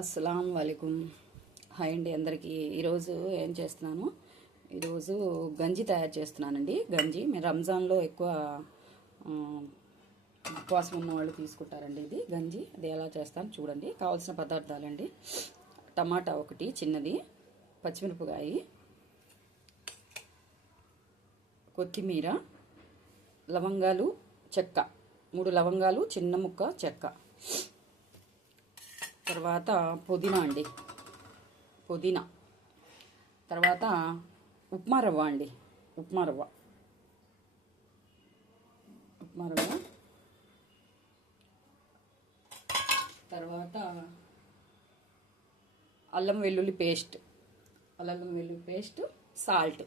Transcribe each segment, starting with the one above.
అస్సలం వాలేకుమ్. హాయ్ అండి అందరికీ. ఈరోజు ఏం చేస్తున్నాను, ఈరోజు గంజి తయారు చేస్తున్నానండి. గంజి మేము రంజాన్లో ఎక్కువ ఉపవాసం ఉన్న వాళ్ళు తీసుకుంటారండి. ఇది గంజి, అది ఎలా చేస్తాను చూడండి. కావాల్సిన పదార్థాలండి: టమాటా ఒకటి చిన్నది, పచ్చిమిరపకాయ, కొత్తిమీర, లవంగాలు, చెక్క, 3 లవంగాలు, చిన్న ముక్క చెక్క, తర్వాత పుదీనా అండి, పుదీనా, తర్వాత ఉప్మా రవ్వ అండి, ఉప్మా రవ్వ, తర్వాత అల్లం వెల్లుల్లి పేస్ట్, సాల్ట్.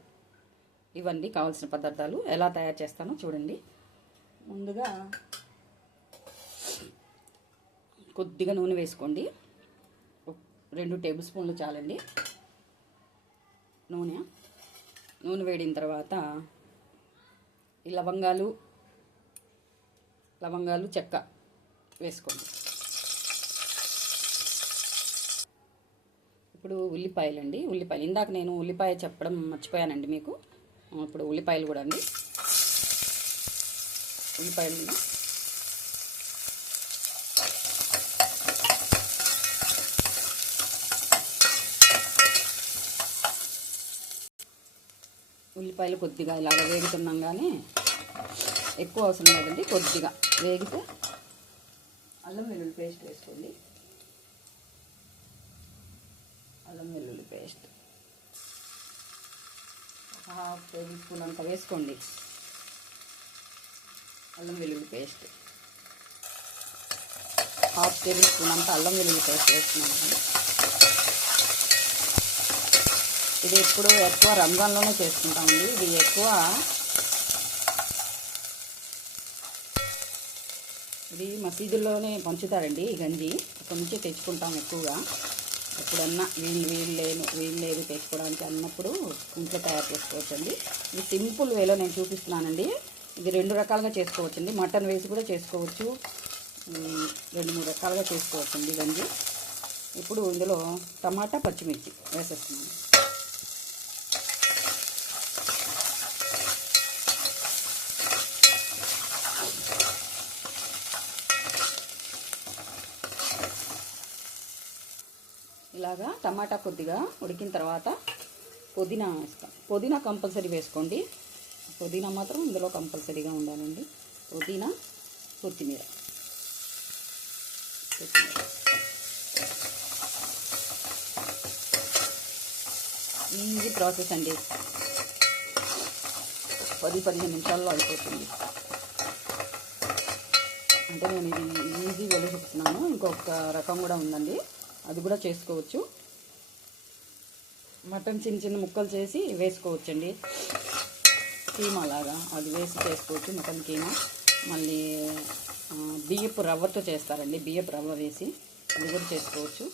ఇవన్నీ కావాల్సిన పదార్థాలు. ఎలా తయారు చేస్తానో చూడండి. ముందుగా కొద్దిగా నూనె వేసుకోండి. 2 టేబుల్ స్పూన్లు చాలండి నూనె వేడిన తర్వాత ఈ లవంగాలు, చెక్క వేసుకోండి. ఇప్పుడు ఉల్లిపాయలు ఇందాక నేను ఉల్లిపాయ చెప్పడం మర్చిపోయానండి మీకు. ఇప్పుడు ఉల్లిపాయలు కూడా అండి, ఉల్లిపాయలు కొద్దిగా ఇలాగ వేగుతున్నాగానే, ఎక్కువ అవసరం లేదండి, కొద్దిగా వేగితే అల్లం వెల్లుల్లి పేస్ట్ వేసుకోండి. అల్లం వెల్లుల్లి పేస్ట్ 1/2 టేబుల్ స్పూన్ అంత వేసుకోండి. అల్లం వెల్లుల్లి పేస్ట్ 1/2 టేబుల్ స్పూన్ అంత అల్లం వెల్లుల్లి పేస్ట్ వేస్తున్నాను. ఇది ఎప్పుడు ఎక్కువ రంజాన్లోనే చేసుకుంటామండి. ఇది మసీదుల్లోనే పంచుతారండి. ఈ గంజి అక్కడి నుంచే తెచ్చుకుంటాం ఎక్కువగా. ఎప్పుడన్నా వీలు లేదు తెచ్చుకోవడానికి అన్నప్పుడు ఇంట్లో తయారు చేసుకోవచ్చండి. ఇది సింపుల్ వేలో నేను చూపిస్తున్నానండి. ఇది 2 రకాలుగా చేసుకోవచ్చండి. మటన్ వేసి కూడా చేసుకోవచ్చు, 2-3 రకాలుగా చేసుకోవచ్చండి గంజి. ఇప్పుడు ఇందులో టమాటా, పచ్చిమిర్చి వేసేస్తున్నాను. ఇలాగా టమాటా కొద్దిగా ఉడికిన తర్వాత పుదీనా వేస్తాం. పుదీనా కంపల్సరీ వేసుకోండి. పుదీనా మాత్రం ఇందులో కంపల్సరీగా ఉండాలండి. పుదీనా, కొత్తిమీర. ఈజీ ప్రాసెస్ అండి, 10-15 నిమిషాల్లో అయిపోతుంది. అంటే నేను ఇది ఈజీ వేలో చెప్తున్నాను. ఇంకొక రకం కూడా ఉందండి, అది కూడా చేసుకోవచ్చు. మటన్ చిన్న ముక్కలు చేసి వేసుకోవచ్చండి, కీమా లాగా అది వేసి చేసుకోవచ్చు. మటన్ కీమా మళ్ళీ బియ్యపు రవ్వతో చేస్తారండి, బియ్యపు రవ్వ వేసి అది కూడా చేసుకోవచ్చు.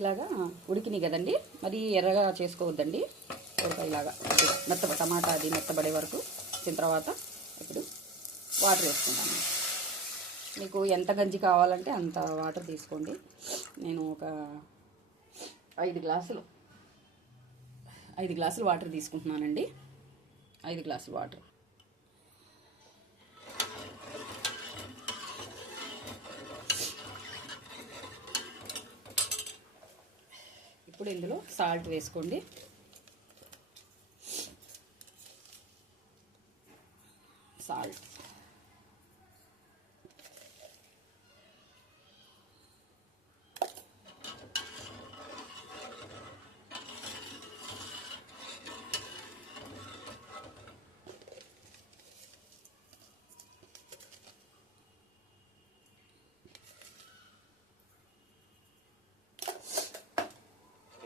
ఇలాగా ఉడికినాయి కదండి, మరి ఎర్రగా చేసుకోవద్దండి. ఇలాగా టమాటా అది మెత్తబడే వరకు వచ్చిన తర్వాత ఇప్పుడు వాటర్ వేసుకుంటాను. మీకు ఎంత గంజి కావాలంటే అంత వాటర్ తీసుకోండి. నేను ఒక 5 గ్లాసులు వాటర్ తీసుకుంటున్నానండి. 5 గ్లాసులు వాటర్. ఇప్పుడు ఇందులో సాల్ట్ వేసుకోండి.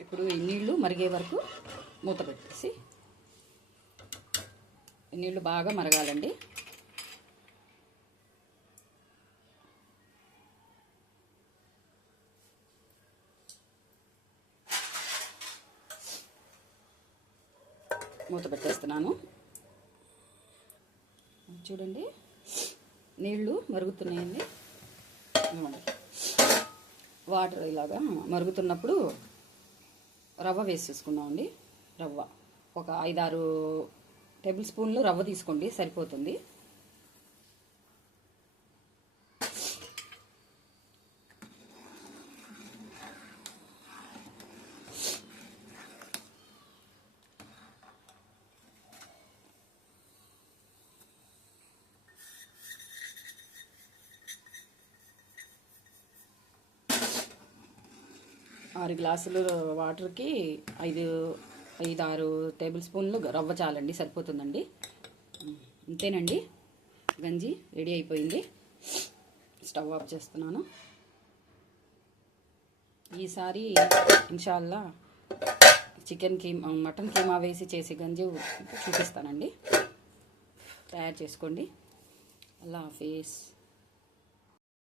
ఇప్పుడు ఈ నీళ్లు మరిగే వరకు మూత పెట్టేసి, ఈ నీళ్లు బాగా మరగాలండి. మూత పెట్టేస్తున్నాను. చూడండి నీళ్ళు మరుగుతున్నాయండి. వాటర్ ఇలాగా మరుగుతున్నప్పుడు రవ్వ వేసేసుకుందామండి. రవ్వ ఒక 5-6 టేబుల్ స్పూన్లు రవ్వ తీసుకోండి, సరిపోతుంది. ఆరు గ్లాసులు వాటర్కి 5-6 టేబుల్ స్పూన్లు రవ్వ చాలండి, సరిపోతుందండి. అంతేనండి, గంజి రెడీ అయిపోయింది. స్టవ్ ఆఫ్ చేస్తున్నాను. ఈసారి ఇన్షాల్లా మటన్ కీమా వేసి చేసే గంజి చూపిస్తానండి. తయారు చేసుకోండి. అల్లా హాఫీజ్.